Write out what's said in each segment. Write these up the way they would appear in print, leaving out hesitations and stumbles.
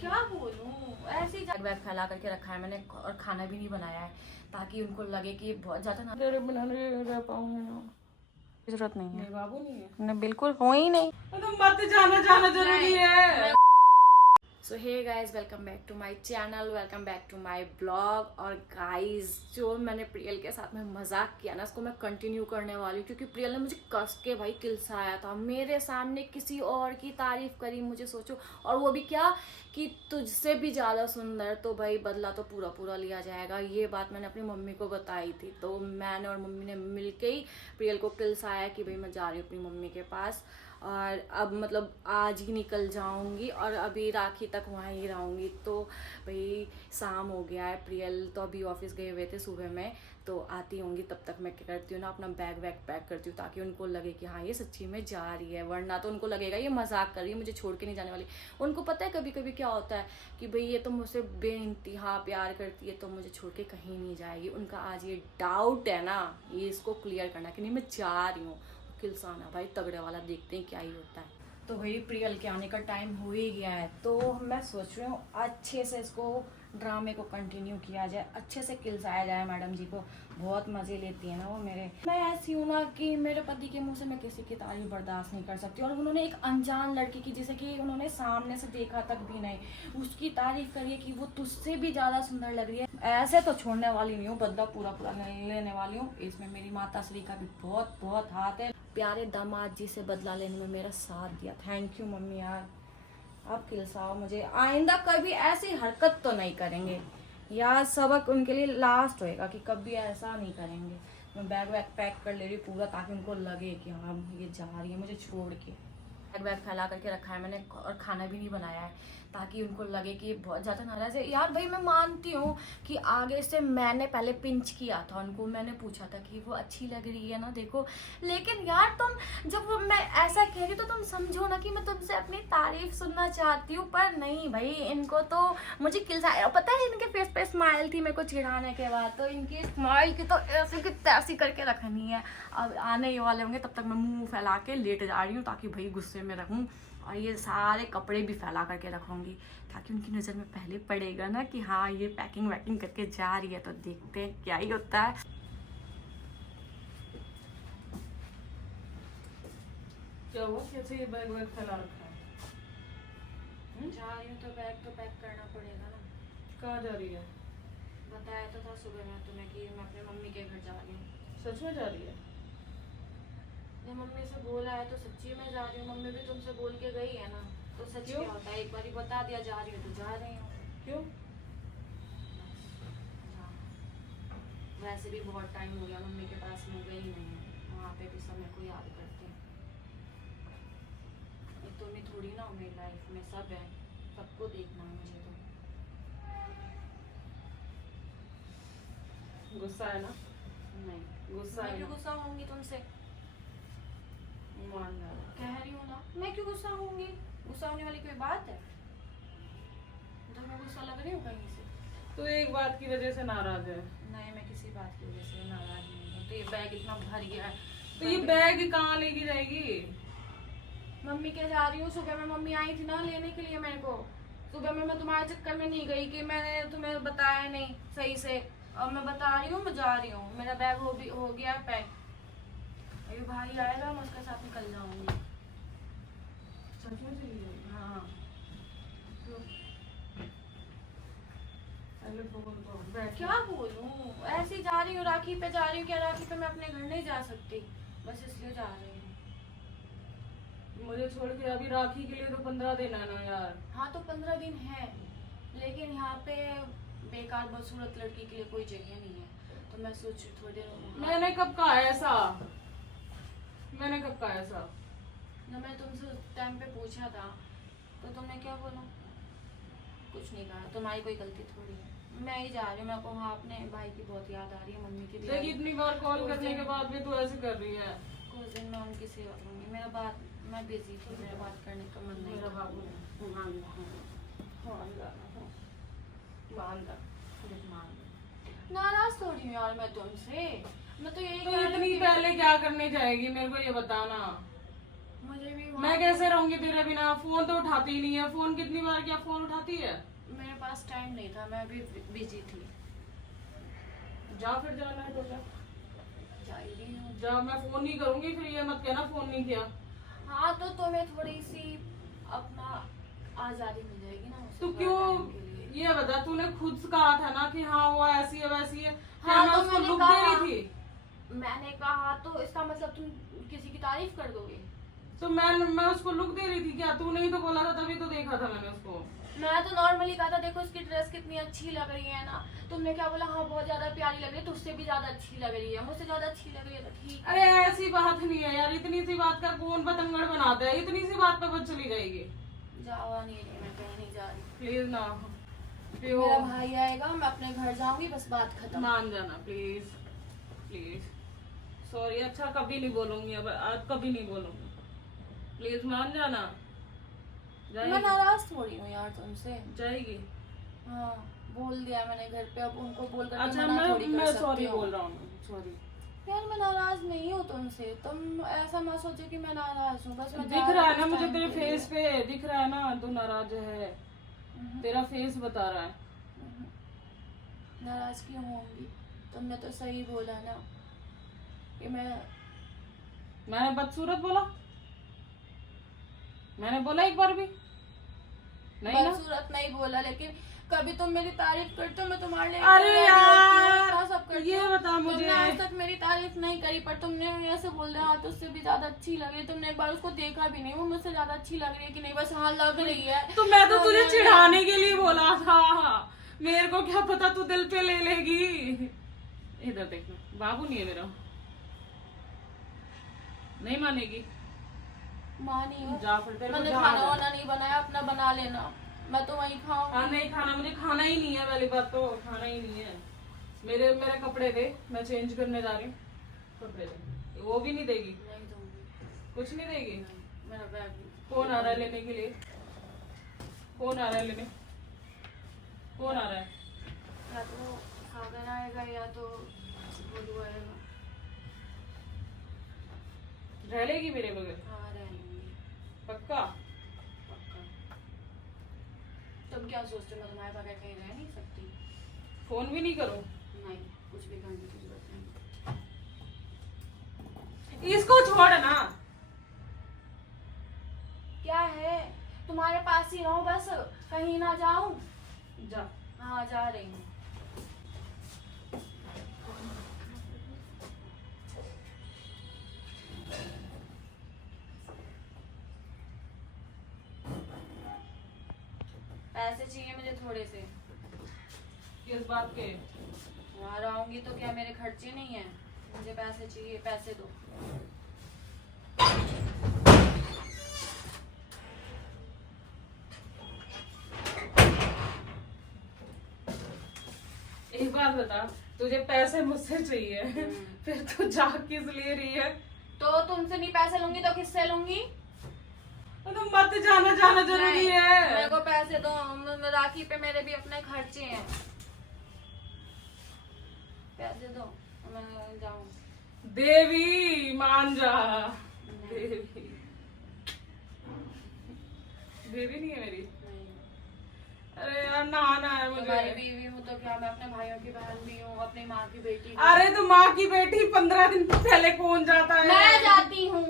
क्या बोलूं, ऐसे ही बैग फैला करके रखा है मैंने और खाना भी नहीं बनाया है ताकि उनको लगे कि बहुत ज्यादा ना बनाने रह पाऊंगी। जरूरत नहीं है, बाबू नहीं है ना, बिल्कुल हो ही नहीं। तो मत जाना जरूरी है। So hey guys, welcome back to my channel, welcome back to my blog. और गाइज, जो मैंने प्रियल के साथ में मजाक किया ना, उसको मैं कंटिन्यू करने वाली हूँ क्योंकि प्रियल ने मुझे कस के भाई किलसाया था मेरे सामने, किसी और की तारीफ करी मुझे, सोचो। और वो भी क्या कि तुझसे भी ज़्यादा सुंदर, तो भाई बदला तो पूरा पूरा लिया जाएगा। ये बात मैंने अपनी मम्मी को बताई थी, तो मैंने और मम्मी ने मिलके ही प्रियल को किलसाया कि भाई मैं जा रही हूँ अपनी मम्मी के पास और अब मतलब आज ही निकल जाऊंगी और अभी राखी तक वहाँ ही रहूँगी। तो भाई शाम हो गया है, प्रियल तो अभी ऑफिस गए हुए थे सुबह में, तो आती होंगी। तब तक मैं क्या करती हूँ ना, अपना बैग वैग पैक करती हूँ ताकि उनको लगे कि हाँ ये सच्ची में जा रही है, वरना तो उनको लगेगा ये मजाक कर रही है, मुझे छोड़ के नहीं जाने वाली। उनको पता है कभी कभी क्या होता है कि भाई ये तो मुझसे बेइंतहा प्यार करती है तो मुझे छोड़ के कहीं नहीं जाएगी। उनका आज ये डाउट है ना, ये इसको क्लियर करना कि नहीं मैं जा रही हूँ। किलसाना भाई तगड़े वाला, देखते हैं क्या ही होता है। तो भाई प्रियल के आने का टाइम हो ही गया है, तो मैं सोच रही हूँ अच्छे से इसको ड्रामे को कंटिन्यू किया जाए, अच्छे से किलसाया जाए। मैडम जी को बहुत मजे लेती है ना वो मेरे। मैं ऐसी हूँ ना कि मेरे पति के मुंह से मैं किसी की तारीफ बर्दाश्त नहीं कर सकती, और उन्होंने एक अनजान लड़की की, जिसे कि उन्होंने सामने से देखा तक भी नहीं, उसकी तारीफ करिए कि वो तुझसे भी ज्यादा सुंदर लग रही है। ऐसे तो छोड़ने वाली नहीं हूँ, बदला पूरा पूरा लेने वाली हूँ। इसमें मेरी माता श्री का भी बहुत बहुत हाथ है। प्यारे दामाद जी से बदला लेने में मेरा साथ दिया, थैंक यू मम्मी यार। अब किलसाओ मुझे, आइंदा कभी ऐसी हरकत तो नहीं करेंगे यार। सबक उनके लिए लास्ट होएगा कि कभी ऐसा नहीं करेंगे। मैं बैग वैग पैक कर ले रही हूँ पूरा ताकि उनको लगे कि हाँ ये जा रही है मुझे छोड़ के। बैग वैग फैला करके रखा है मैंने और खाना भी नहीं बनाया है ताकि उनको लगे कि बहुत ज़्यादा नाराज़ है। यार भाई मैं मानती हूँ कि आगे से मैंने पहले पिंच किया था उनको, मैंने पूछा था कि वो अच्छी लग रही है ना देखो, लेकिन यार तुम जब मैं ऐसा कह रही तो तुम समझो ना कि मैं तुमसे अपनी तारीफ सुनना चाहती हूँ। पर नहीं भाई, इनको तो मुझे किलसा, पता है इनके फेस पे स्माइल थी मेरे को चिढ़ाने के बाद, तो इनकी स्माइल की तो ऐसी की तैसी करके रखनी है। अब आने ही वाले होंगे, तब तक मैं मुंह फैला के लेट जा रही हूँ ताकि भाई गुस्से में रहूँ। और ये सारे कपड़े भी फैला करके रखूँगी ताकि उनकी नज़र में पहले पड़ेगा ना कि हाँ ये पैकिंग वैकिंग करके जा रही है। तो देखते हैं क्या ही होता है। क्या हुआ, कैसे ये बैग वैग फैला रखा है? जा रही हूँ तो बैग तो पैक करना पड़ेगा ना। कहाँ जा रही है? बताया तो था सुबह में तुम्हें कि मैं अपने मम्मी के घर जा रही हूँ। सच में जा रही है? जब मम्मी से बोला है तो सच्ची में जा रही हूँ। मम्मी भी तुमसे बोल के गई है ना, तो सच क्यों? क्या होता है, एक बार ही बता दिया जा रही हूँ तो जा रही हूँ। क्यों? हाँ। वैसे भी बहुत टाइम हो गया मम्मी के पास में गई नहीं हूँ, वहाँ पे भी सब मेरे को याद करते हैं। एक तो मैं थोड़ी ना हूँ, मेरी लाइफ में सब है, सबको देखना है मुझे। तो गुस्सा है ना? नहीं, गुस्सा मैं है क्यों ना? गुस्सा होंगी तुमसे? मान जा। कह रही हूँ ना, मैं क्यों गुस्सा होंगी? गुस्सा होने वाली कोई बात है? तो मैं गुस्सा लग रही हूँ कहीं से? तो एक बात की वजह से नाराज है? नहीं, मैं किसी बात की वजह से नाराज नहीं हूँ। तो ये बैग इतना भर गया है, तो ये बैग कहाँ लेके जाएगी? मम्मी के जा रही हूँ। सुबह में मम्मी आई थी ना लेने के लिए मेरे को, सुबह में मैं तुम्हारे चक्कर में नहीं गई कि मैंने तुम्हें बताया नहीं सही से। अब मैं बता रही हूँ मैं जा रही हूँ, मेरा बैग हो गया है पैक। अभी भाई आएगा, मैं उसके साथ निकल जाऊंगी। सच में चली जाएगी? हाँ। क्यों? पहले बोल दो। बैठ। क्या बोलूं, ऐसे ही जा रही हूँ, राखी पे जा रही हूँ। क्या राखी पे मैं अपने घर नहीं जा सकती? बस इसलिए जा रही हूँ। मुझे छोड़ के अभी राखी के लिए तो 15 दिन है ना यार। हाँ तो 15 दिन है, लेकिन यहाँ पे बेकार बदसूरत लड़की के लिए कोई जगह नहीं है, तो मैं सोच रही थोड़ी देर। मैंने कब कहा ऐसा? मैंने कब कहा ऐसा? जब मैंने तुमसे उस टाइम पे पूछा था तो तुमने क्या बोला? कुछ नहीं कहा। तुम्हारी कोई गलती थोड़ी है, मैं ही जा रही हूँ। मेरे को वहाँ अपने भाई की बहुत याद आ रही है, मम्मी की भी। देख इतनी बार कॉल करने के बाद भी तू ऐसे कर रही है। कुछ दिन मैं उनकी सेवा करूँगी। मेरा बात, मैं बिजी थी, मेरा बात करने का मन नहीं मेरा था। बाबू नाराज थोड़ी हूँ यार मैं तुमसे, मैं तो यही तो कह रही इतनी हूँ पहले क्या करने जाएगी मेरे को ये बताना। मुझे भी मैं कैसे रहूंगी तेरे बिना? फोन तो उठाती ही नहीं है। फोन कितनी बार किया, फोन उठाती है? मेरे पास टाइम नहीं था, मैं अभी बिजी थी। जा फिर, जाना है तो जा। जा ही रही हूँ। जा, मैं फोन नहीं करूंगी फिर ये मत कहना फोन नहीं किया। हाँ तो तुम्हें थोड़ी सी अपना आजादी मिल जाएगी ना मुझसे तू थोड़े क्यों टाइम के लिए। ये बता, तूने खुद कहा था ना कि हाँ वो ऐसी है वैसी है। हाँ, हाँ, मैं तो उसको मैंने लुक कहा। दे रही थी। मैंने कहा तो इसका मतलब तुम किसी की तारीफ कर दोगे? तो मैं उसको लुक दे रही थी क्या? तूने ही तो बोला था, तभी तो देखा था मैंने उसको। मैं तो नॉर्मली कहा था देखो इसकी ड्रेस कितनी अच्छी लग रही है ना। तुमने क्या बोला? हाँ बहुत ज्यादा प्यारी लग रही है, तुझसे भी ज्यादा अच्छी लग रही है, मुझसे ज्यादा अच्छी लग रही है तो ठीक है। अरे ऐसी बात नहीं है यार, इतनी सी बात का कौन पतंगड़ बनाता है? इतनी सी बात पे बच चली जाएगी। जावा नहीं रही, मैं कहीं नहीं जा रही। प्लीज ना। मेरा भाई आएगा, मैं अपने घर जाऊंगी, बस बात खत्म। मान जाना प्लीज, प्लीज। सॉरी, अच्छा कभी नहीं बोलूंगी, अब आज कभी नहीं बोलूंगी। प्लीज मान जाना। मैं जाएगी? नाराज थोड़ी हूँ यार तुमसे। जाएगी? हाँ बोल दिया मैंने घर पे, अब उनको बोल कर अच्छा, मैं सॉरी बोल रहा हूँ, सॉरी। यार मैं नाराज नहीं हूँ तुमसे, तुम ऐसा मत सोचो कि मैं नाराज हूँ, बस मैं दिख रहा है ना मुझे तेरे फेस पे, दिख रहा है ना तू नाराज है। तेरा फेस बता रहा है। नाराज क्यों होंगी? तुमने तो सही बोला ना कि मैंने बदसूरत बोला? मैंने बोला एक बार भी नहीं ना? बदसूरत नहीं बोला, लेकिन कभी तुम मेरी तारीफ करते हो, मैं तुम्हारे लिए अरे इतना यार सब करती ये हूँ। बता मुझे। तुमने आज तक मेरी तारीफ नहीं करी, पर तुमने ऐसे बोल दिया हाँ तुझसे भी ज्यादा अच्छी लग रही है। तुमने एक बार उसको देखा भी नहीं, वो मुझसे ज्यादा अच्छी लग रही है कि नहीं, बस हाँ लग रही है। तो मैं तो तुझे चिढ़ाने के लिए बोला था, मेरे को क्या पता तू दिल पे ले लेगी। इधर देखना, बाबू नहीं है मेरा। नहीं मानेगी? मानी हूँ। जा फिर, तेरे को मैंने जाना खाना है। वाना नहीं बनाया, अपना बना लेना, मैं तो वहीं खाऊंगी। हाँ नहीं खाना, मुझे खाना ही नहीं है, पहली बात तो खाना ही नहीं है। मेरे कपड़े दे, मैं चेंज करने जा रही हूँ। कपड़े दे, वो भी नहीं देगी? नहीं दूंगी। कुछ नहीं देगी? मेरा बैग कौन आ रहा है लेने के लिए? कौन आ रहा है लेने? कौन आ रहा है? या तो सागर आएगा या तो गोलू आएगा। रह लेगी मेरे बगैर? हाँ रह लूंगी पक्का? पक्का। तुम क्या सोचते हो मैं तुम्हारे बगैर कहीं रह नहीं सकती? फोन भी नहीं करूं? नहीं, कुछ भी करने की जरूरत नहीं। इसको छोड़ ना। क्या है, तुम्हारे पास ही रहूं बस, कहीं ना जाऊं? जा। हाँ जा रही हूँ। पैसे चाहिए मुझे थोड़े से। किस बात के? वहाँ रहूंगी तो क्या मेरे खर्चे नहीं है? मुझे पैसे चाहिए, पैसे दो। एक बात बता, तुझे पैसे मुझसे चाहिए फिर तू जा किस लिए रही है? तो तुमसे नहीं पैसे लूंगी तो किससे लूंगी? तो मत जाना, जाना जरूरी नहीं, है। मेरे को पैसे दो, राखी पे मेरे भी अपने खर्चे हैं। पैसे दो, मैं जाऊं। देवी मान जा। देवी देवी नहीं है मेरी? नहीं। अरे यार नहाना है तुम्हारी मुझे। बीवी हूँ तो क्या, मैं अपने भाइयों की बहन भी हूँ, अपनी माँ की बेटी भी। अरे तो माँ की बेटी 15 दिन पहले कौन जाता है? मैं जाती हूँ।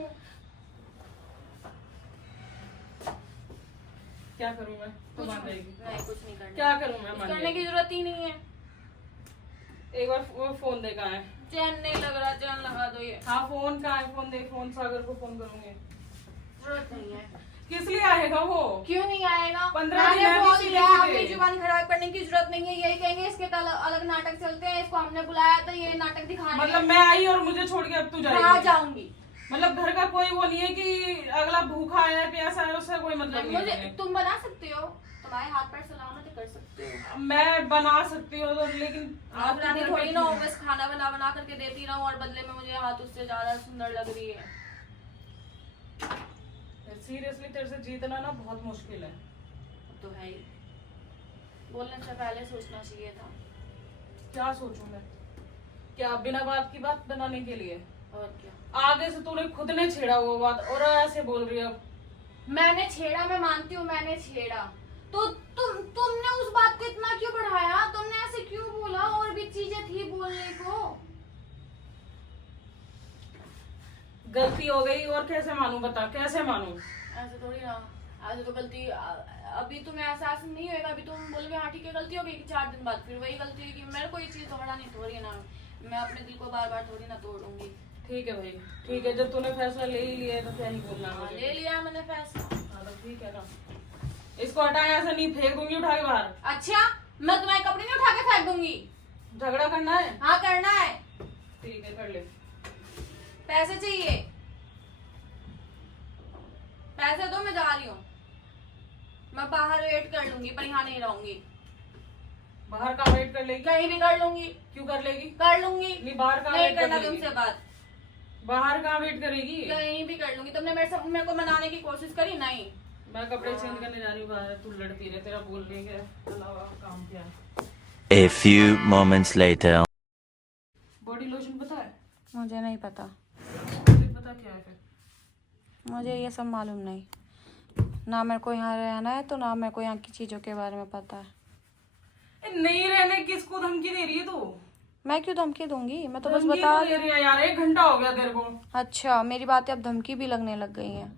क्या करूं मैं? तो कुछ मान नहीं, जाएगी? नहीं कुछ नहीं करना। क्या करूं मैं? कुछ मान करने की जाएगी? जरूरत ही नहीं है। एक बार वो फोन दे, कहाँ है? चैन नहीं लग रहा, चैन लगा दो ये। हाँ फोन कहाँ है? फोन दे, फोन सागर को फोन करूंगे। जरूरत नहीं है। किस लिए आएगा वो? क्यों नहीं आएगा? 15 दिन मैंने मैं बोल भी दिया, सीधी आपकी थी। जुबान खराब करने की जरूरत नहीं है, यही कहेंगे इसके तो अलग नाटक चलते हैं, इसको हमने बुलाया तो ये नाटक दिखाने। मतलब मैं आई और मुझे छोड़ के अब तू हाँ जाएगी? जाऊंगी। मतलब घर का कोई वो नहीं है कि अगला भूखा है प्यासा है, उससे कोई मतलब नहीं मुझे है? तुम बना सकते हो, तुम्हारे हाथ पैर सलामत है, कर सकते हो। मैं बना सकती हूँ तो, लेकिन आप बनानी थोड़ी ना हो, बस खाना बना बना करके देती रहूं और बदले में मुझे हाथ उससे ज्यादा सुंदर लग रही है। सीरियसली तेरे से जीतना ना बहुत मुश्किल है। तो है ही, बोलने से पहले सोचना चाहिए था। क्या सोचूं मैं? क्या बिना बात की बात बनाने के लिए? और क्या, आगे से तूने खुद ने छेड़ा वो बात और ऐसे बोल रही है अब। मैंने छेड़ा, मैं मानती हूँ मैंने छेड़ा, तो तुमने उस बात को इतना क्यों बढ़ाया, तुमने ऐसे क्यों बोला, और भी चीजें थी बोलने को। गलती हो गई और कैसे मानूं, बता कैसे मानूं। ऐसे थोड़ी ना, ऐसे तो गलती अभी तुम्हें एहसास नहीं होएगा, अभी तुम बोलोगे हाँ ठीक है गलती हो गई, कि 4 दिन बाद फिर वही गलती होगी। मेरे को ये चीज तोड़ना नहीं, थोड़ी ना मैं अपने दिल को बार बार थोड़ी ना तोड़ूंगी। ठीक है भाई, ठीक है, जब तूने फैसला ले ही लिया है तो क्या ही बोलना हाँ, मुझे। ले लिया मैंने फैसला। हाँ तो ठीक है ना, इसको हटाए, ऐसा नहीं फेंक दूंगी उठा के बाहर। अच्छा, मैं तुम्हारे कपड़े नहीं उठा के फेंक दूंगी। झगड़ा करना है? हाँ करना है। ठीक है कर ले। पैसे चाहिए, पैसे दो, मैं जा रही हूँ, मैं बाहर वेट कर लूंगी पर यहाँ नहीं रहूंगी। बाहर का वेट कर लेगी? कहीं भी कर लूंगी। क्यों कर लेगी? कर लूंगी। नहीं बाहर का नहीं वेट कर करना लेगी? तुमसे बात। बाहर कहाँ वेट करेगी? कहीं भी कर लूंगी। तुमने मेरे को मनाने की कोशिश करी, नहीं। मैं कपड़े चेंज करने जा रही हूँ बाहर, तू लड़ती रहे, तेरा बोलने के अलावा काम क्या है। A few moments later. Body lotion पता है? मुझे नहीं पता। फिर पता क्या है फिर? मुझे ये सब मालूम नहीं, ना मेरे को यहाँ रहना है तो ना मेरे को यहाँ की चीजों के बारे में पता है। नहीं रहने किसको धमकी दे रही है तू? मैं क्यों धमकी दूंगी, मैं तो बस धमकी बता तो दे रही है यार, 1 घंटा हो गया तेरे को। अच्छा, मेरी बातें अब धमकी भी लगने लग गई हैं।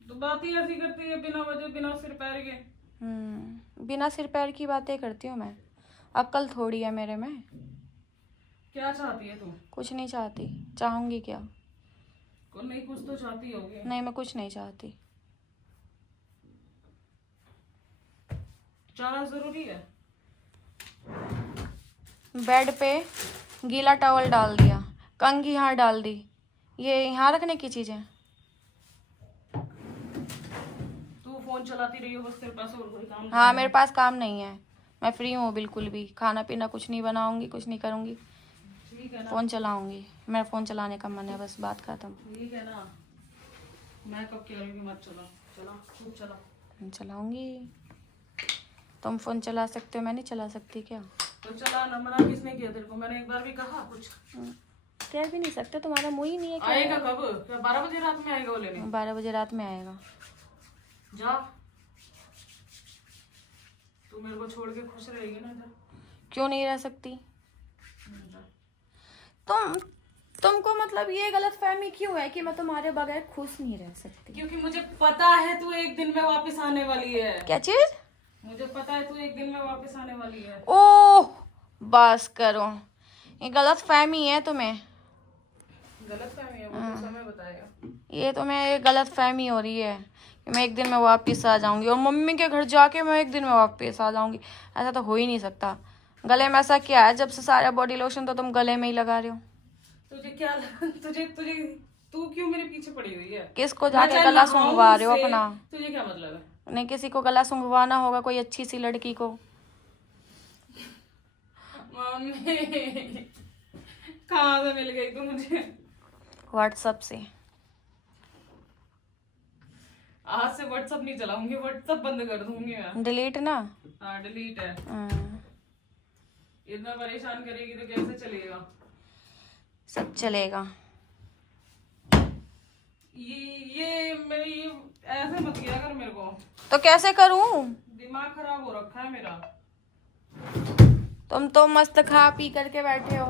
तो बात ही ऐसी करती है बिना वजह, बिना सिर पैर के। बिना सिर पैर की बातें करती हूँ मैं, अक्ल थोड़ी है मेरे में। क्या चाहती है तू? कुछ नहीं चाहती, चाहूंगी क्या? नहीं कुछ तो चाहती होगी। नहीं, मैं कुछ नहीं चाहती। चाहना जरूरी है? बेड पे गीला टॉवल डाल दिया, कंघी यहाँ डाल दी, ये यहाँ रखने की चीज है? तू फोन चलाती रही हो बस, तेरे पास और कोई काम हाँ, मेरे पास काम नहीं है, मैं फ्री हूँ बिल्कुल भी। खाना पीना कुछ नहीं बनाऊंगी, कुछ नहीं करूंगी, ठीक है ना? फोन चलाऊंगी। मेरा फोन चलाने का मन है, बस बात खत्म। ठीक है ना, मैं कब कह रही हूँ कि मत चला, चला खूब चला। चलाऊंगी। तुम फोन चला सकते हो, मैं नहीं चला सकती क्या? तो चला ना, मना किसने किया तेरे को? मैंने एक बार भी कहा कुछ? कह भी नहीं सकते, तुम्हारा मुंह ही नहीं है। आएगा कब? क्या 12 बजे रात में आएगा वो लेने? 12 बजे रात में आएगा। जा, तू मेरे को छोड़ के खुश रहेगी ना इधर? क्यों नहीं रह सकती? जा। तुमको मतलब ये गलत फहमी क्यों है कि मैं तुम्हारे बगैर खुश नहीं रह सकती? क्योंकि मुझे पता है तू एक दिन में वापस आने वाली है। क्या चीज? मुझे पता है तू एक दिन में वापस आने वाली है। ओह, बस करो, ये गलत फहमी है तुम्हें। गलत फहमी है वो तो समय बताएगा। ये तुम्हें ये गलत फहमी हो रही है कि मैं एक दिन में वापस आ जाऊंगी और मम्मी के घर जाके मैं एक दिन में वापस आ जाऊंगी। ऐसा तो हो ही नहीं सकता। गले में ऐसा क्या है, जब से सारा बॉडी लोशन तो तुम गले में ही लगा रहे हो। तुझे क्या तुझे तुझे तू क्यों मेरे पीछे पड़ी हुई है? किसको जाके गला सूंघवा रहे हो अपना? तुझे क्या मतलब है? नहीं, किसी को गला सूंघवाना होगा, कोई अच्छी सी लड़की को। मम्मी कहाँ से मिल गई तू मुझे? व्हाट्सएप से। आज से व्हाट्सएप नहीं चलाऊंगी, व्हाट्सएप बंद कर दूंगी मैं। डिलीट ना? हाँ डिलीट है। हम्म, इतना परेशान करेगी तो कैसे चलेगा? सब चलेगा। ये मेरी ऐसे मत किया कर मेरे को। तो कैसे करूं? दिमाग खराब हो रखा है मेरा। तुम तो मस्त खा पी करके बैठे हो।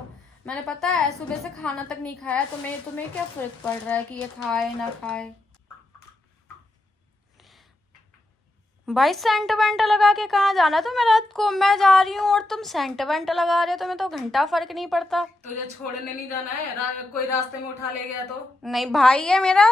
मैंने पता है सुबह से खाना तक नहीं खाया। तुम्हें क्या फर्क पड़ रहा है कि ये खाए ना खाए? भाई सेंट वेंट लगा के कहाँ जाना तुम्हें रात को? मैं जा रही हूँ और तुम सेंट वेंट लगा रहे हो, तुम्हें तो घंटा फर्क नहीं पड़ता। तुझे छोड़ने नहीं जाना है? कोई रास्ते में उठा ले गया तो? नहीं भाई है मेरा,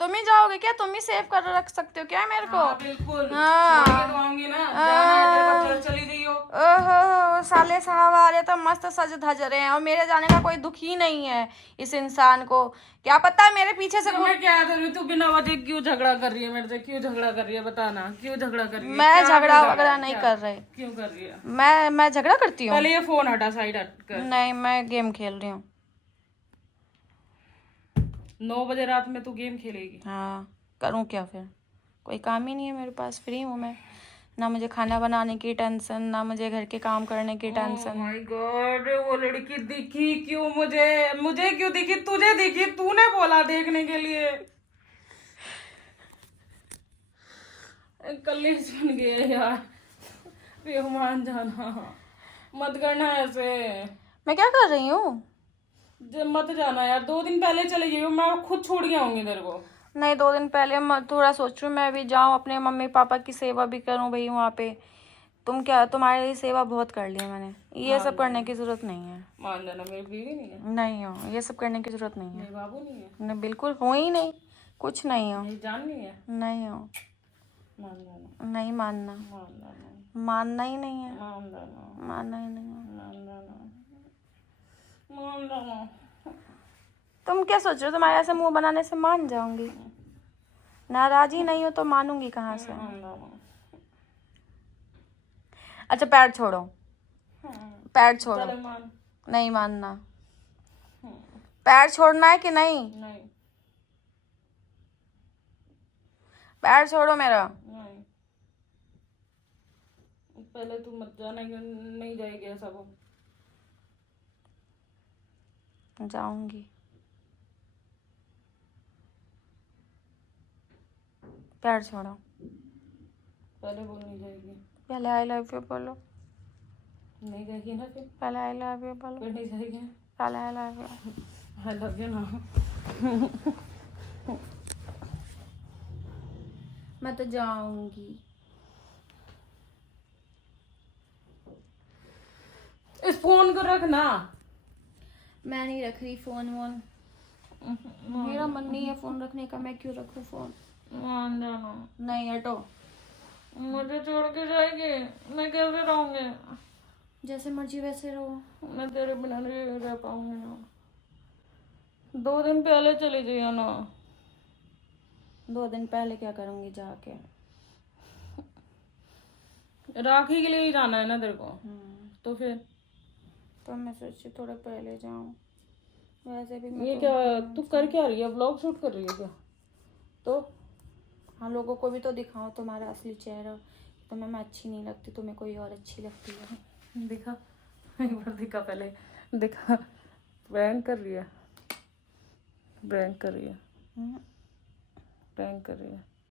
तुम ही जाओगे क्या? तुम ही सेव कर रख सकते हो क्या मेरे को? हाँ, बिल्कुल। हाँ। छोड़ के तो आऊंगी ना। जाना है तेरे को, चली जाइयो। ओहो, साले साहब आ रहे तो मस्त सज धज रहे हैं और मेरे जाने का कोई दुख ही नहीं है इस इंसान को। क्या पता है मेरे पीछे से मैं क्या कर रही हूँ? तू बिना वजह क्यों झगड़ा कर रही है मेरे से? क्यों झगड़ा कर रही है बता ना, क्यों झगड़ा कर रही है? मैं क्या झगड़ा कर वगड़ा रहा है? नहीं क्या? कर रही। क्यों कर रही है? मैं झगड़ा करती हूँ? पहले ये फोन हटा, साइड हट कर। नहीं, मैं गेम खेल रही हूँ। 9 बजे रात में तू गेम खेलेगी? हाँ, करूँ क्या फिर? कोई काम ही नहीं है मेरे पास, फ्री हूँ मैं। ना मुझे खाना बनाने की टेंशन, ना मुझे घर के काम करने की टेंशन। माय गॉड, वो लड़की दिखी क्यों मुझे? मुझे क्यों दिखी? तुझे दिखी, तूने बोला देखने के लिए। कलेश बन गया यार। मान जाना, मत करना ऐसे। मैं क्या कर रही हूँ? मत जाना यार, 2 दिन पहले चले गई हो, मैं खुद छोड़ के आऊंगी तेरे को। नहीं, 2 दिन पहले थोड़ा सोच रही हूँ मैं भी जाऊँ, अपने मम्मी पापा की सेवा भी करूँ भाई वहाँ पे। तुम क्या, तुम्हारे लिए सेवा बहुत कर ली है मैंने, ये सब करने की जरूरत नहीं है। मान जाना, मेरी बीवी नहीं है, नहीं हो, ये सब करने की जरूरत नहीं है। मेरे बाबू नहीं है, नहीं, बिल्कुल हो ही नहीं, कुछ नहीं हो। मेरी जान नहीं है। नहीं हो, मान जाना, नहीं मानना, मान जाना, मानना ही नहीं है, मान जाना, मानना ही नहीं है। मान जाना, मान जाना। तुम क्या सोच रहे हो, तुम्हारे ऐसे मुंह बनाने से मान जाऊंगी? नाराज ही नहीं हो तो मानूंगी कहाँ से? मान जाना। अच्छा, पैर छोड़ो, पैर छोड़ो। चले मान। नहीं मानना, पैर छोड़ना है कि नहीं? नहीं, पैर छोड़ो मेरा। नहीं, पहले तू मत जाना, नहीं जाएगी ऐसा वो। जाऊंगी, पैर छोड़ो। पहले बोल, नहीं जाएगी। पहले आई लव यू बोलो, नहीं जाएगी ना फिर? पहले आई लव यू बोलो, फिर नहीं जाएगी। पहले I love you. I love you ना। मैं तो जाऊंगी। इस फोन को रख ना। मैं नहीं रख रही फोन वोन, मेरा मन नहीं है फोन रखने का, मैं क्यों रखूं फोन? मान जाना, नहीं, हटो। मुझे छोड़ के जाएगी, मैं कैसे रहूंगी? जैसे मर्जी वैसे रहो। मैं तेरे बिना नहीं रह पाऊंगी ना। 2 दिन पहले चली जाइए ना। 2 दिन पहले क्या करूंगी जाके? राखी के लिए ही जाना है ना तेरे को, तो फिर तो मैं सोची थोड़ा पहले जाऊं, वैसे भी मैं ये तो क्या तू कर क्या रही है? व्लॉग शूट कर रही है क्या? तो हाँ, लोगों को भी तो दिखाऊं तुम्हारा असली चेहरा। तुम्हें मैं अच्छी नहीं लगती, तुम्हें कोई और अच्छी लगती है। दिखा, एक बार दिखा, पहले दिखा। प्रैंक कर रही है, प्रैंक कर रही है, हम्म, प्रैंक कर रही है।